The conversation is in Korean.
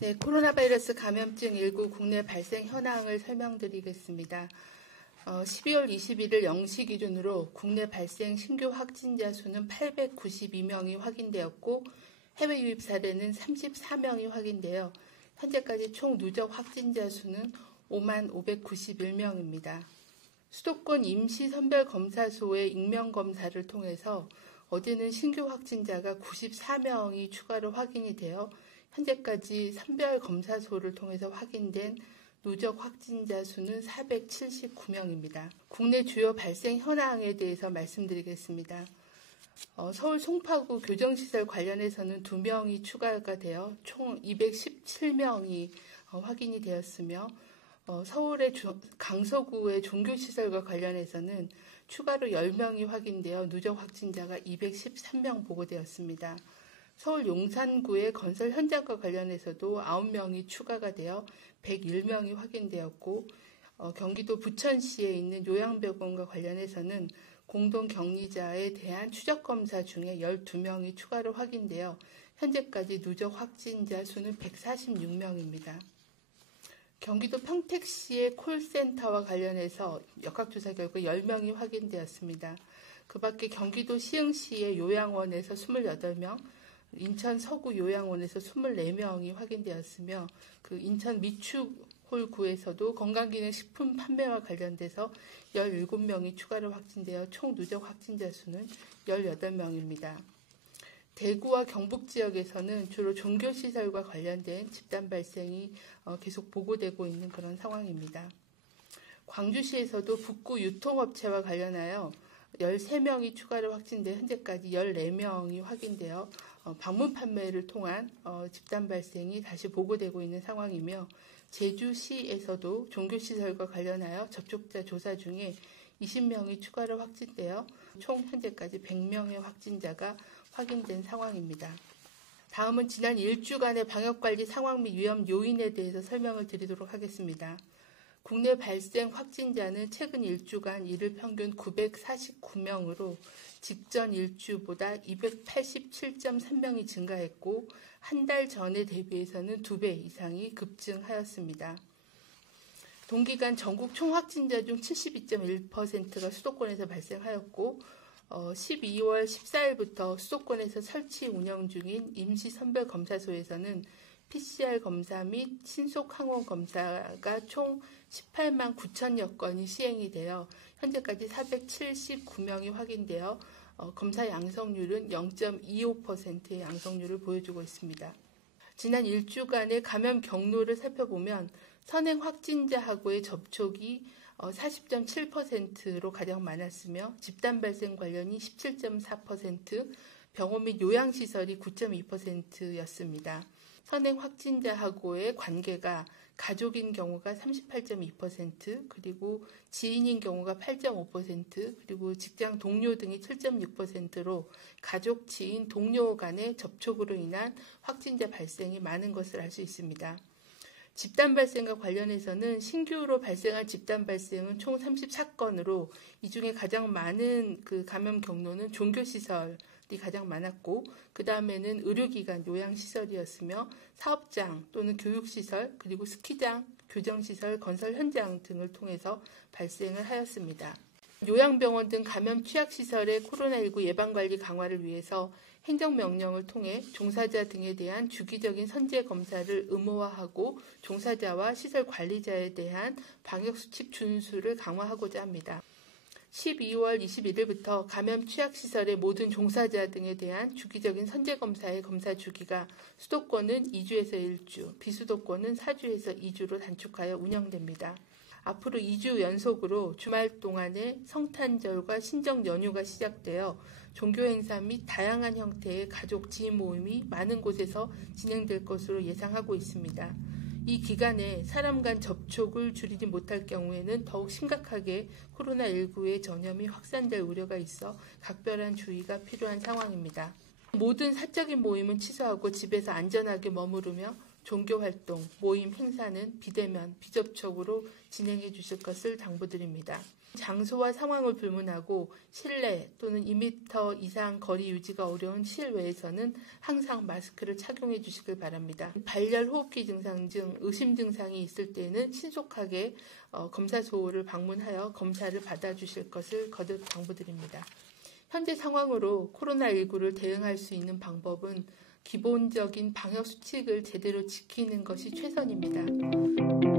네, 코로나 바이러스 감염증 19 국내 발생 현황을 설명드리겠습니다. 12월 21일 0시 기준으로 국내 발생 신규 확진자 수는 892명이 확인되었고 해외 유입 사례는 34명이 확인되어 현재까지 총 누적 확진자 수는 5만 591명입니다. 수도권 임시선별검사소의 익명검사를 통해서 어제는 신규 확진자가 94명이 추가로 확인이 되어 현재까지 선별검사소를 통해서 확인된 누적 확진자 수는 479명입니다. 국내 주요 발생 현황에 대해서 말씀드리겠습니다. 서울 송파구 교정시설 관련해서는 2명이 추가가 되어 총 217명이 확인이 되었으며 서울의 강서구의 종교시설과 관련해서는 추가로 10명이 확인되어 누적 확진자가 213명 보고되었습니다. 서울 용산구의 건설 현장과 관련해서도 9명이 추가가 되어 101명이 확인되었고 경기도 부천시에 있는 요양병원과 관련해서는 공동격리자에 대한 추적검사 중에 12명이 추가로 확인되어 현재까지 누적 확진자 수는 146명입니다. 경기도 평택시의 콜센터와 관련해서 역학조사 결과 10명이 확인되었습니다. 그 밖에 경기도 시흥시의 요양원에서 28명, 인천 서구 요양원에서 24명이 확인되었으며 그 인천 미추홀구에서도 건강기능식품 판매와 관련돼서 17명이 추가로 확진되어 총 누적 확진자 수는 18명입니다. 대구와 경북 지역에서는 주로 종교시설과 관련된 집단 발생이 계속 보고되고 있는 그런 상황입니다. 광주시에서도 북구 유통업체와 관련하여 13명이 추가로 확진돼 현재까지 14명이 확인되어 방문 판매를 통한 집단 발생이 다시 보고되고 있는 상황이며 제주시에서도 종교시설과 관련하여 접촉자 조사 중에 20명이 추가로 확진되어 총 현재까지 100명의 확진자가 확인된 상황입니다. 다음은 지난 일주간의 방역관리 상황 및 위험 요인에 대해서 설명을 드리도록 하겠습니다. 국내 발생 확진자는 최근 일주간 일일 평균 949명으로 직전 일주보다 287.3명이 증가했고 한 달 전에 대비해서는 2배 이상이 급증하였습니다. 동기간 전국 총 확진자 중 72.1%가 수도권에서 발생하였고 12월 14일부터 수도권에서 설치 운영 중인 임시선별검사소에서는 PCR 검사 및 신속 항원 검사가 총 18만 9천여 건이 시행이 되어 현재까지 479명이 확인되어 검사 양성률은 0.25%의 양성률을 보여주고 있습니다. 지난 일주간의 감염 경로를 살펴보면 선행 확진자하고의 접촉이 40.7%로 가장 많았으며 집단 발생 관련이 17.4%, 병원 및 요양시설이 9.2%였습니다. 선행 확진자하고의 관계가 가족인 경우가 38.2%, 그리고 지인인 경우가 8.5%, 그리고 직장 동료 등이 7.6%로 가족, 지인, 동료 간의 접촉으로 인한 확진자 발생이 많은 것을 알 수 있습니다. 집단 발생과 관련해서는 신규로 발생한 집단 발생은 총 34건으로 이 중에 가장 많은 그 감염 경로는 종교시설이 가장 많았고 그 다음에는 의료기관, 요양시설이었으며 사업장 또는 교육시설, 그리고 스키장, 교정시설, 건설 현장 등을 통해서 발생을 하였습니다. 요양병원 등 감염 취약시설의 코로나19 예방관리 강화를 위해서 행정명령을 통해 종사자 등에 대한 주기적인 선제검사를 의무화하고 종사자와 시설 관리자에 대한 방역수칙 준수를 강화하고자 합니다. 12월 21일부터 감염 취약시설의 모든 종사자 등에 대한 주기적인 선제검사의 검사 주기가 수도권은 2주에서 1주, 비수도권은 4주에서 2주로 단축하여 운영됩니다. 앞으로 2주 연속으로 주말 동안에 성탄절과 신정 연휴가 시작되어 종교행사 및 다양한 형태의 가족, 지인 모임이 많은 곳에서 진행될 것으로 예상하고 있습니다. 이 기간에 사람 간 접촉을 줄이지 못할 경우에는 더욱 심각하게 코로나19의 전염이 확산될 우려가 있어 각별한 주의가 필요한 상황입니다. 모든 사적인 모임은 취소하고 집에서 안전하게 머무르며 종교활동, 모임, 행사는 비대면, 비접촉으로 진행해 주실 것을 당부드립니다. 장소와 상황을 불문하고 실내 또는 2m 이상 거리 유지가 어려운 실외에서는 항상 마스크를 착용해 주시길 바랍니다. 발열 호흡기 증상 등 의심 증상이 있을 때는 신속하게 검사소를 방문하여 검사를 받아주실 것을 거듭 당부드립니다. 현재 상황으로 코로나19를 대응할 수 있는 방법은 기본적인 방역 수칙을 제대로 지키는 것이 최선입니다.